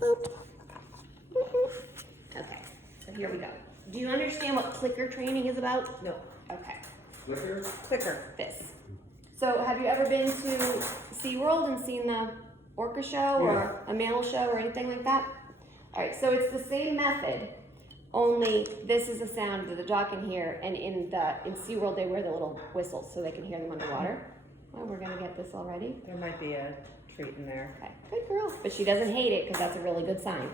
Boop. Okay, so here we go. Do you understand what clicker training is about? No. Okay. Clicker? Clicker. This. So have you ever been to SeaWorld and seen the orca show or a mammal show or anything like that? All right, so it's the same method, only this is the sound that the dog can hear, and in SeaWorld they wear the little whistles so they can hear them underwater. Well, we're gonna get this already. There might be a treat in there. Okay, good girl. But she doesn't hate it because that's a really good sign.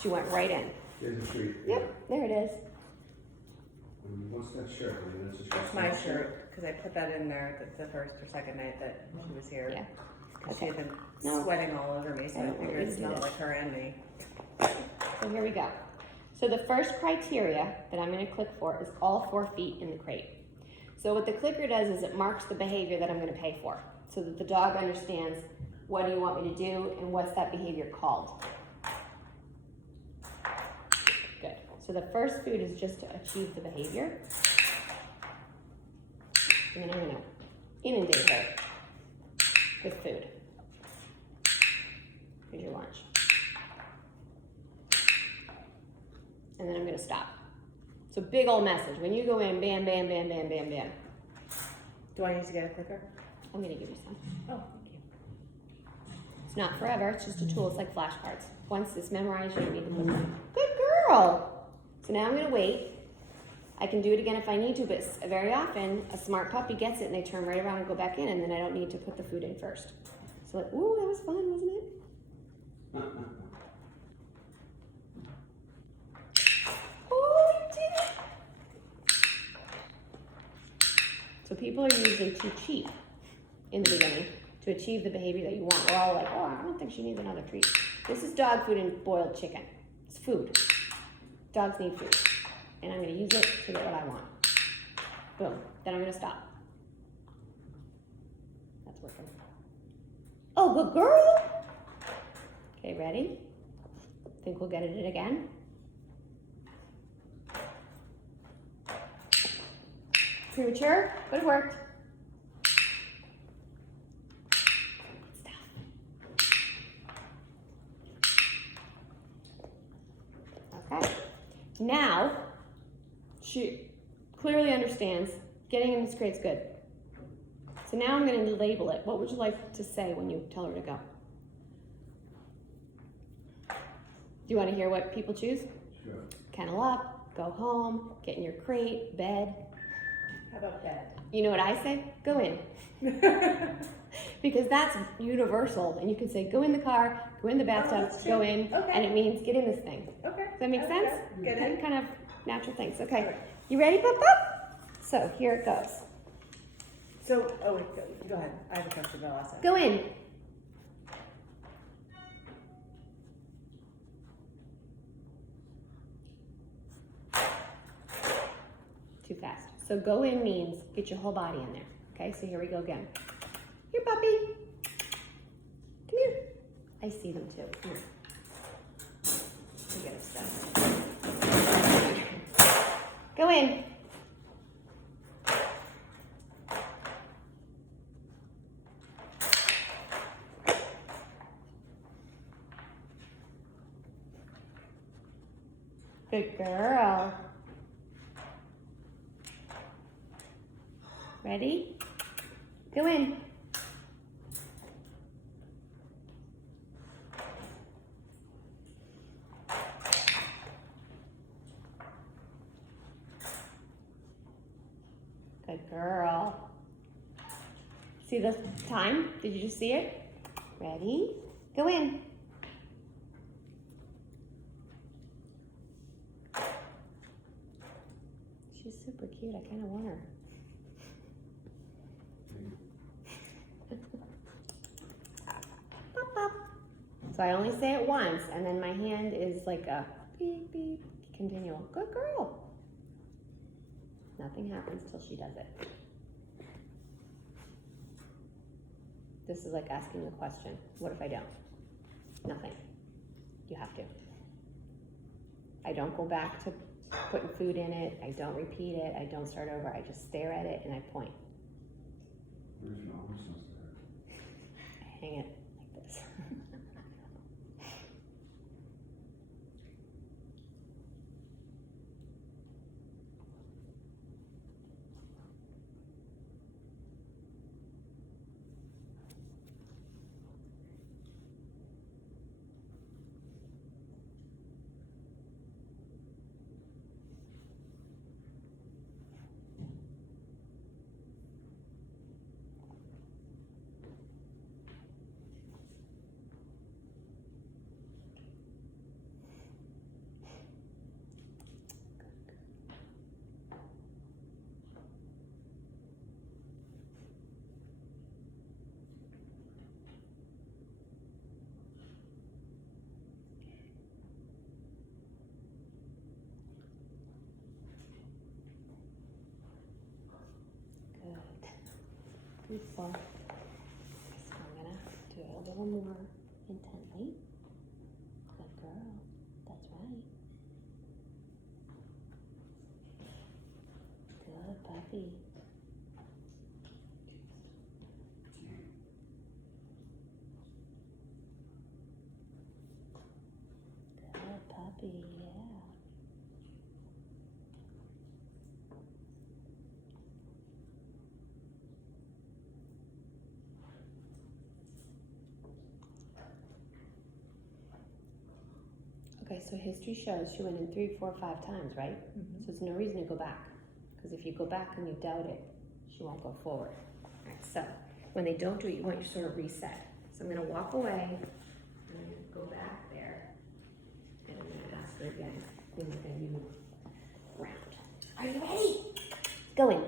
She went right in. Here's a treat. Yep, there it is. What's that shirt? I mean, that's It's my shirt, because I put that in there the first or second night that she was here. Yeah. Because Okay. she had been No. sweating all over me, so I I don't want figured you it to do smelled this. like her and me. So here we go. So the first criteria that I'm going to click for is all 4 feet in the crate. So what the clicker does is it marks the behavior that I'm going to pay for, so that the dog understands what do you want me to do and what's that behavior called. Good. So the first food is just to achieve the behavior. And then I'm going to inundate her with food. Here's your lunch. And then I'm going to stop. So big old message. When you go in, bam, bam, bam, bam, bam, bam. Do I need to get a clicker? I'm going to give you some. Oh, thank you. It's not forever. It's just a tool. It's like flashcards. Once it's memorized, you don't need to put them. Good girl. So now I'm going to wait. I can do it again if I need to, but very often a smart puppy gets it and they turn right around and go back in, and then I don't need to put the food in first. So like, ooh, that was fun, wasn't it? Oh, you did it! So people are usually too cheap in the beginning to achieve the behavior that you want. We're all like, oh, I don't think she needs another treat. This is dog food and boiled chicken. It's food. Dogs need food. And I'm going to use it to get what I want. Boom. Then I'm going to stop. That's working. Oh, good girl. Okay, ready? Think we'll get it again? Premature, but it worked. Okay. Now, she clearly understands getting in this crate's good. So now I'm going to label it. What would you like to say when you tell her to go? Do you want to hear what people choose? Sure. Kennel up, go home, get in your crate, bed. How about bed? You know what I say? Go in. Because that's universal. And you can say, go in the car, go in the bathtub, that's go true. in, Okay. and it means get in this thing. Okay. Does that make Okay. sense? Get Okay, in. kind of natural things. Okay. You ready, Papa? So here it goes. So, oh wait, go ahead. I have a question about last time. Go in. Too fast. So go in means get your whole body in there. Okay, so here we go again. Here, puppy. Come here. I see them too. Come here. You get upset. Go in. Good girl. Ready? Go in. Good girl. See the time? Did you just see it? Ready? Go in. She's super cute. I kind of want her. Pop, pop. So I only say it once, and then my hand is like a beep, beep, continual. Good girl. Nothing happens till she does it. This is like asking a question. What if I don't? Nothing. You have to. I don't go back to putting food in it. I don't repeat it. I don't start over. I just stare at it and I point. Where's your arm supposed to hurt? I hang it like this. 4. So I'm gonna do it a little more intently. Good girl. That's right. Good puppy. Good puppy, yeah. Okay, so history shows she went in 3, 4, 5 times, right? So there's no reason to go back. Because if you go back and you doubt it, she won't go forward. All right, so when they don't do it, you want your sort of reset. So I'm gonna walk away, and I'm gonna go back there, and I'm gonna ask her again, then we're gonna move around. Are you ready? Go in.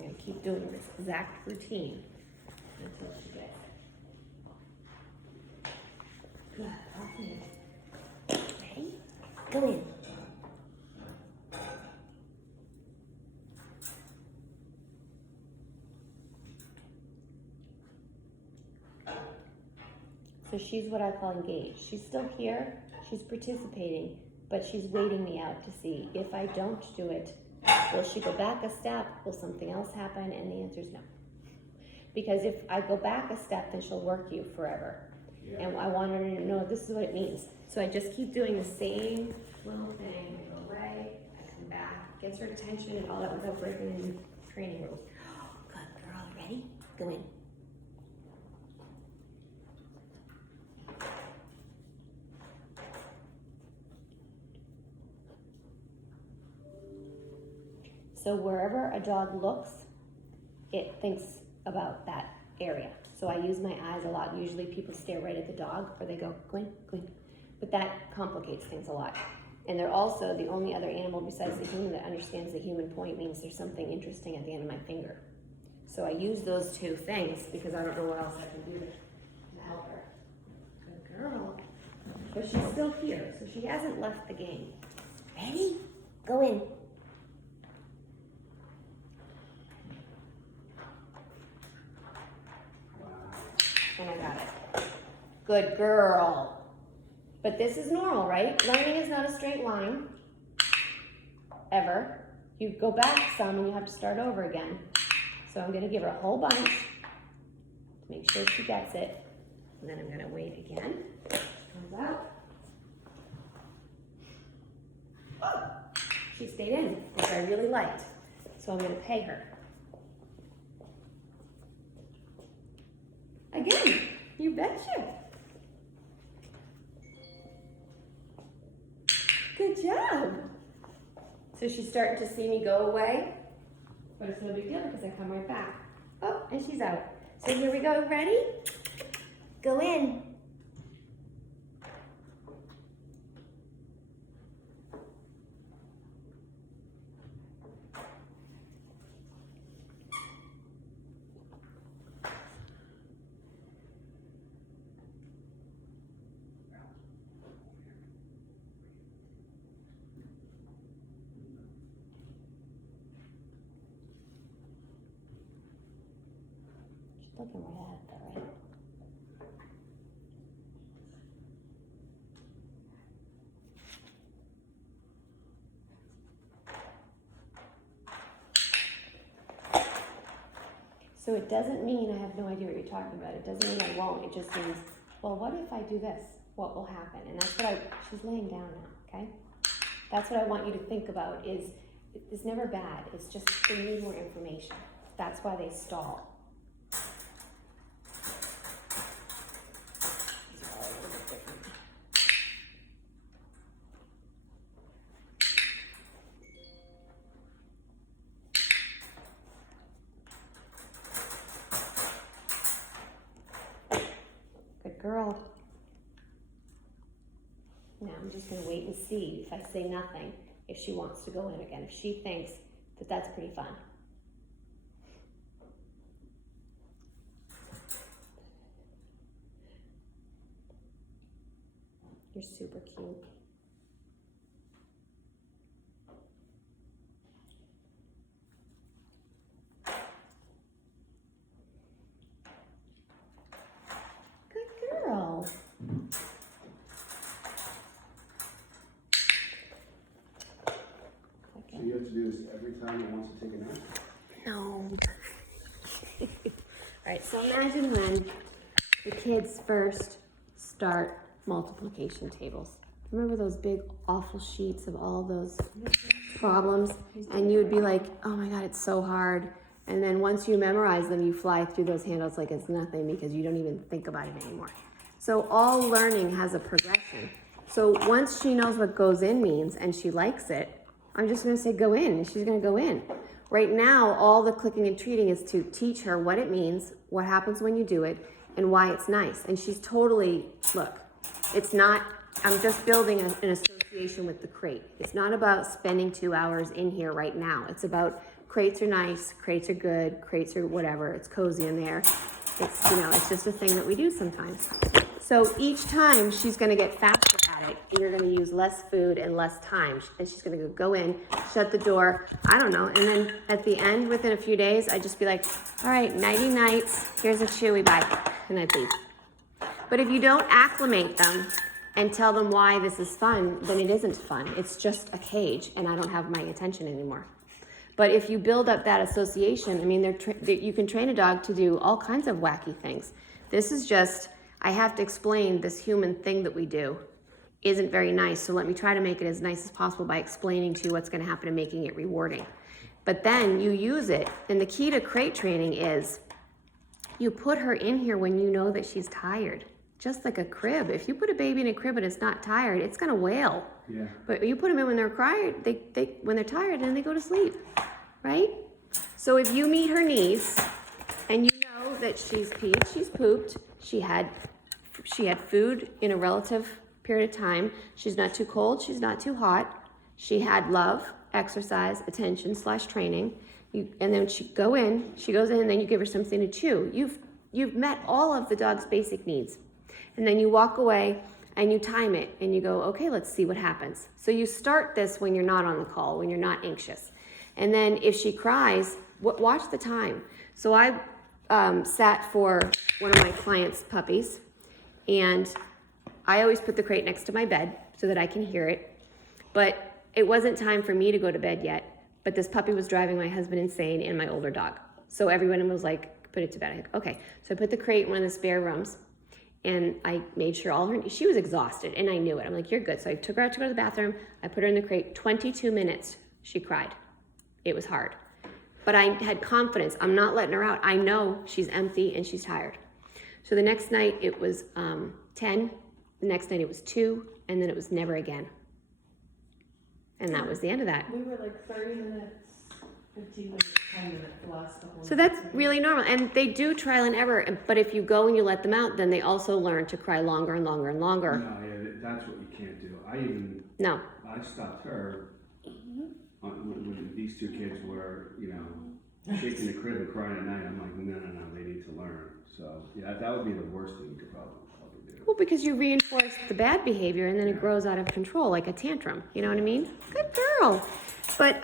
I'm gonna keep doing this exact routine until she gets it. Good. Okay. Ready? Go in. So she's what I call engaged. She's still here, she's participating, but she's waiting me out to see if I don't do it, will she go back a step? Will something else happen? And the answer is no. Because if I go back a step, then she'll work you forever. Yeah. And I want her to know this is what it means. So I just keep doing the same little thing. I go away, I come back, gets her attention, and all that without breaking any training rules. Good girl, ready? Go in. So wherever a dog looks, it thinks about that area. So I use my eyes a lot. Usually people stare right at the dog or they go, go in, go in. But that complicates things a lot. And they're also the only other animal besides the human that understands the human point means there's something interesting at the end of my finger. So I use those two things because I don't know what else I can do to help her. Good girl. But she's still here, so she hasn't left the game. Ready? Go in. And I got it. Good girl. But this is normal, right? Learning is not a straight line, ever. You go back some and you have to start over again. So I'm gonna give her a whole bunch to make sure she gets it. And then I'm gonna wait again. Comes out. Oh, she stayed in, which I really liked. So I'm gonna pay her. Again, you betcha. Good job. So she's starting to see me go away, but it's no big deal because I come right back. Oh, and she's out. So here we go, ready? Go in. Looking right at it though, right? So it doesn't mean I have no idea what you're talking about. It doesn't mean I won't. It just means, well, what if I do this? What will happen? And that's what she's laying down now, okay? That's what I want you to think about is, it's never bad. It's just they need more information. That's why they stall. Girl. Now I'm just going to wait and see. If I say nothing, if she wants to go in again, if she thinks that that's pretty fun. You're super cute. Good girl. So you have to do this every time it wants to take a nap? No. All right, so imagine when the kids first start multiplication tables. Remember those big awful sheets of all those problems? And you would be like, oh my God, it's so hard. And then once you memorize them, you fly through those handouts like it's nothing because you don't even think about it anymore. So all learning has a progression. So once she knows what goes in means and she likes it, I'm just gonna say go in, and she's gonna go in. Right now, all the clicking and treating is to teach her what it means, what happens when you do it, and why it's nice. And she's totally, look, it's not, I'm just building an association with the crate. It's not about spending 2 hours in here right now. It's about crates are nice, crates are good, crates are whatever, it's cozy in there. It's, you know, it's just a thing that we do sometimes. So each time she's gonna get faster at it, you're gonna use less food and less time. And she's gonna go in, shut the door, I don't know. And then at the end, within a few days, I'd just be like, all right, nighty nights, here's a chewy, bye, and I'd leave. But if you don't acclimate them and tell them why this is fun, then it isn't fun. It's just a cage and I don't have my attention anymore. But if you build up that association, I mean, you can train a dog to do all kinds of wacky things. This is just, I have to explain this human thing that we do isn't very nice. So let me try to make it as nice as possible by explaining to you what's going to happen and making it rewarding. But then you use it. And the key to crate training is you put her in here when you know that she's tired. Just like a crib. If you put a baby in a crib and it's not tired, it's going to wail. Yeah. But you put them in when they're tired, when they're tired, then they go to sleep, right? So if you meet her niece and you know that she's peed, she's pooped, she had food in a relative period of time, she's not too cold, she's not too hot, she had love, exercise, attention / training, and then she goes in, and then you give her something to chew. You've met all of the dog's basic needs. And then you walk away and you time it and you go, okay, let's see what happens. So you start this when you're not on the call, when you're not anxious. And then if she cries, watch the time. So I sat for one of my clients' puppies, and I always put the crate next to my bed so that I can hear it. But it wasn't time for me to go to bed yet, but this puppy was driving my husband insane and my older dog. So everyone was like, put it to bed. I go, okay. So I put the crate in one of the spare rooms, and I made sure she was exhausted, and I knew it. I'm like, you're good. So I took her out to go to the bathroom. I put her in the crate. 22 minutes, she cried. It was hard. But I had confidence. I'm not letting her out. I know she's empty and she's tired. So the next night it was 10. The next night it was 2. And then it was never again. And that was the end of that. We were like 30 minutes, 15 minutes, 10 minutes the last couple of So that's really normal. And they do trial and error. But if you go and you let them out, then they also learn to cry longer and longer and longer. No, yeah, that's what you can't do. I stopped her when these two kids were, shaking the crib and crying at night. I'm like, no, they need to learn. So yeah, that would be the worst thing you could probably do. Well, because you reinforce the bad behavior and then it grows out of control like a tantrum. You know what I mean? Good girl. But